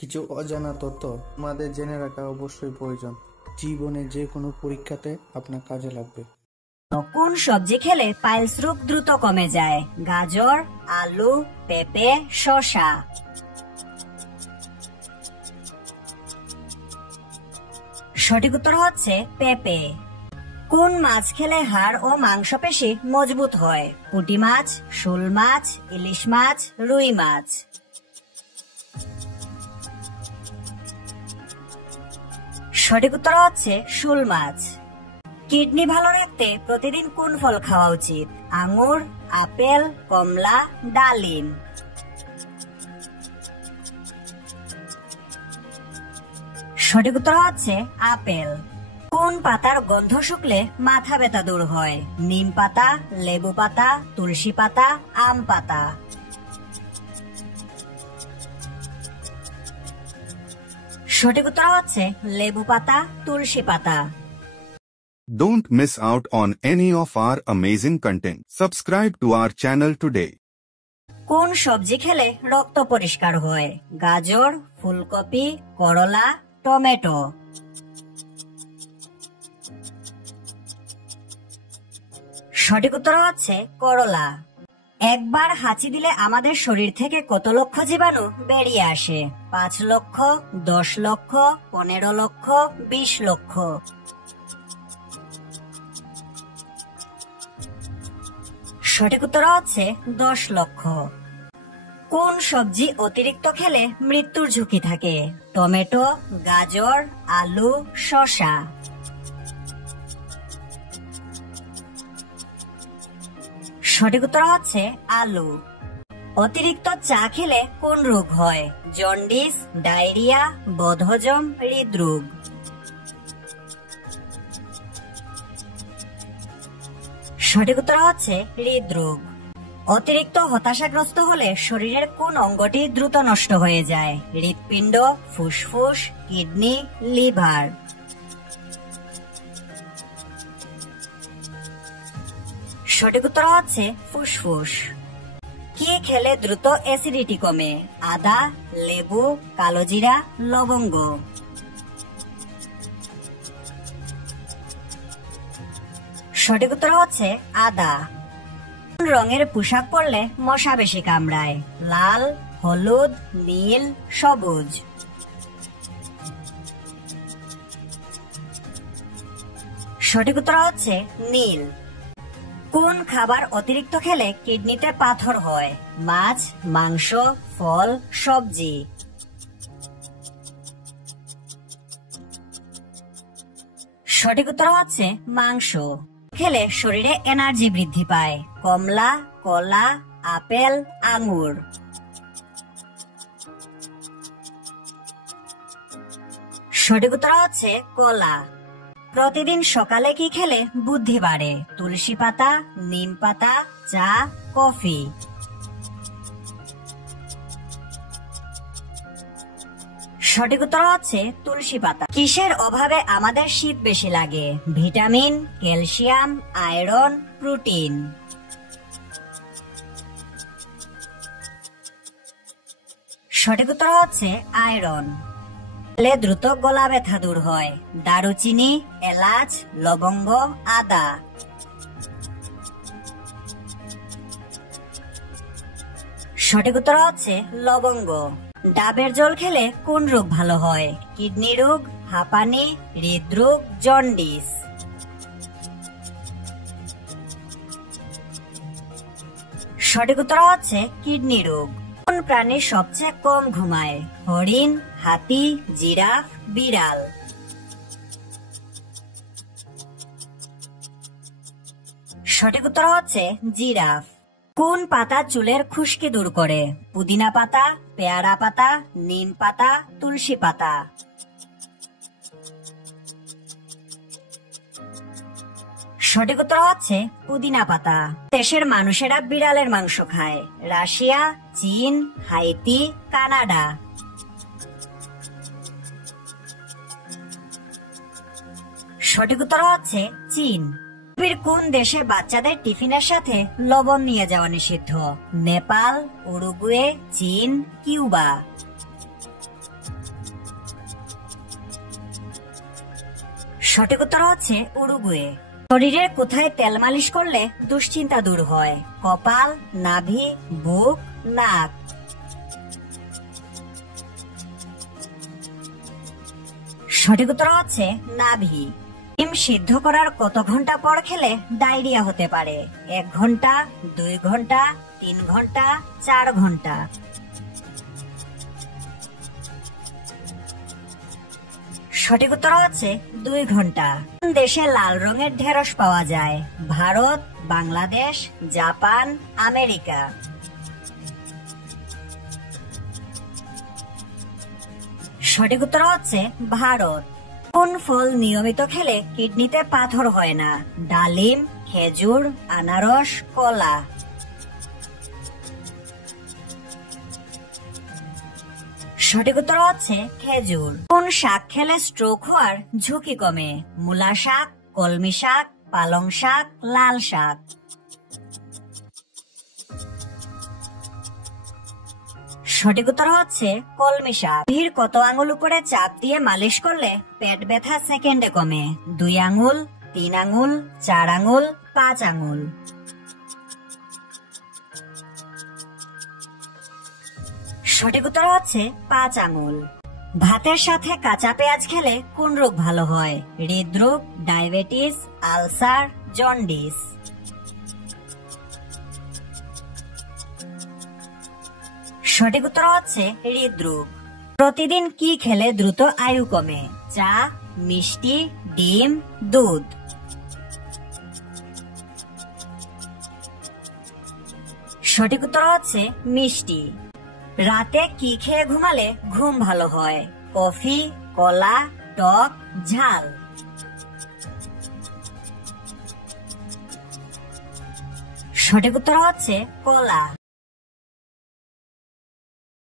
কিছু অজানা তথ্য আমাদের জেনে রাখা অবশ্যই প্রয়োজন। জীবনে যে কোনো পরীক্ষাতে আপনার কাজে লাগবে। কোন সবজি খেলে পাইলস রোগ দ্রুত কমে যায়? গাজর, আলু, পেঁপে, শসা। সঠিক উত্তর হচ্ছে পেঁপে। কোন মাছ খেলে হাড় ও মাংসপেশি মজবুত হয়? পুঁটি মাছ, শোল মাছ, ইলিশ মাছ, রুই মাছ। সঠিক উত্তর হচ্ছে শোল মাছ। কিডনি ভালো রাখতে প্রতিদিন কোন ফল খাওয়া উচিত? আঙ্গুর, আপেল, কমলা, ডালিম। সঠিক উত্তর হচ্ছে আপেল। কোন পাতার গন্ধ শুকলে মাথা ব্যথা দূর হয়? নিম পাতা, লেবু পাতা, তুলসী পাতা, আম পাতা। সঠিক উত্তর হচ্ছে লেবু পাতা, তুলসী পাতা। Don't miss out on any of our amazing content. Subscribe to our channel today. কোন সবজি খেলে রক্ত পরিষ্কার হয়? গাজর, ফুলকপি, করলা, টমেটো। সঠিক উত্তর হচ্ছে করলা। একবার হাঁচি দিলে আমাদের শরীর থেকে কত লক্ষ জীবাণু বেরিয়ে আসে? 5 লক্ষ, 10 লক্ষ, 15 লক্ষ, 20 লক্ষ। সঠিক উত্তর হচ্ছে 10 লক্ষ। কোন সবজি অতিরিক্ত খেলে মৃত্যুর ঝুঁকি থাকে? টমেটো, গাজর, আলু, শসা। সঠিক উত্তর হচ্ছে আলু। অতিরিক্ত চা খেলে কোন রোগ হয়? জন্ডিস, ডায়রিয়া, বদহজম, হৃদরোগ। সঠিক উত্তর হচ্ছে হৃদরোগ। অতিরিক্ত হতাশাগ্রস্ত হলে শরীরের কোন অঙ্গটি দ্রুত নষ্ট হয়ে যায়? হৃৎপিণ্ড, ফুসফুস, কিডনি, লিভার। সঠিক উত্তর হচ্ছে ফুসফুস। কি খেলে দ্রুত অ্যাসিডিটি কমে? আদা, লেবু, কালোজিরা, লবঙ্গ। সঠিক উত্তর হচ্ছে আদা। কোন রঙের পোশাক পরলে মশা বেশি কামড়ায়? লাল, হলুদ, নীল, সবুজ। সঠিক উত্তর হচ্ছে নীল। কোন খাবার অতিরিক্ত খেলে কিডনিতে পাথর হয়? মাছ, মাংস, ফল, সবজি। সঠিক উত্তর হচ্ছে মাংস। খেলে শরীরে এনার্জি বৃদ্ধি পায়? কমলা, কলা, আপেল, আঙ্গুর। সঠিক উত্তর হচ্ছে কলা। প্রতিদিন সকালে কি খেলে বুদ্ধি বাড়ে? তুলসী পাতা, নিম পাতা, চা, কফি। সঠিক উত্তর হচ্ছে তুলসী পাতা। কিসের অভাবে আমাদের শীত বেশি লাগে? Vitamin, calcium, iron, protein. সঠিক উত্তর হচ্ছে আয়রন। দ্রুত গলা ব্যথা দূর হয়? দারুচিনি, এলাচ, লবঙ্গ, আদা। সঠিক উত্তর হচ্ছে লবঙ্গ। ডাবের জল খেলে কোন রোগ ভালো হয়? কিডনি রোগ, হাঁপানি, হৃদরোগ, জন্ডিস। সঠিক উত্তর হচ্ছে কিডনি রোগ। কোন প্রাণী সবচেয়ে কম ঘুমায়? হরিণ, হাতি, জিরাফ, বিড়াল। সঠিক উত্তর হচ্ছে জিরাফ। কোন পাতা চুলের খুশকি দূর করে? পুদিনা পাতা, পেয়ারা পাতা, নিম পাতা, তুলসী পাতা। সঠিক উত্তর হচ্ছে পুদিনা পাতা। দেশের মানুষেরা বিড়ালের মাংস খায়? রাশিয়া, চীন, হাইতি, কানাডা। সঠিক উত্তর হচ্ছে চীন। কোন দেশে বাচ্চাদের টিফিনের সাথে লবণ নিয়ে যাওয়া নিষিদ্ধ? নেপাল, উরুগুয়ে, চীন, কিউবা। সঠিক উত্তর হচ্ছে উরুগুয়ে। শরীরের কোথায় তেল মালিশ করলে দুশ্চিন্তা দূর হয়? কপাল, নাভি, বুক, নাক। সঠিক উত্তর হচ্ছে নাভি। ডিম সিদ্ধ করার কত ঘন্টা পর খেলে ডায়রিয়া হতে পারে? 1 ঘন্টা, 2 ঘন্টা, 3 ঘন্টা, 4 ঘন্টা। সঠিক উত্তর হচ্ছে 2 ঘন্টা। কোন দেশে লাল রঙের ঢেঁড়স পাওয়া যায়? Bharat, Bangladesh, Japan, America. সঠিক উত্তর হচ্ছে ভারত। কোন ফল নিয়মিত খেলে কিডনিতে পাথর হয় না? ডালিম, খেজুর, আনারস, কলা। সঠিক উত্তর হচ্ছে খেজুর। কোন শাক খেলে স্ট্রোক হওয়ার ঝুঁকি কমে? মূলা শাক, কলমি শাক, পালং শাক, লাল শাক। সঠিক উত্তর হচ্ছে কলমি শাক। ভিড় কত আঙুল উপরে চাপ দিয়ে মালিশ করলে পেট ব্যথা সেকেন্ডে কমে? 2 আঙুল, 3 আঙুল, 4 আঙুল, 5 আঙুল। সঠিক উত্তর হচ্ছে 5 আঙুল। ভাতের সাথে কাঁচা পেঁয়াজ খেলে কোন রোগ ভালো হয়? হৃদরোগ, ডায়াবেটিস, আলসার, জন্ডিস। সঠিক উত্তর হচ্ছে হৃদরোগ। প্রতিদিন কি খেলে দ্রুত আয়ু কমে? চা, মিষ্টি, ডিম, দুধ। সঠিক উত্তর হচ্ছে মিষ্টি। রাতে কি খেয়ে ঘুমালে ঘুম ভালো হয়? কফি, কলা, টক, ঝাল। সঠিক উত্তর হচ্ছে কলা।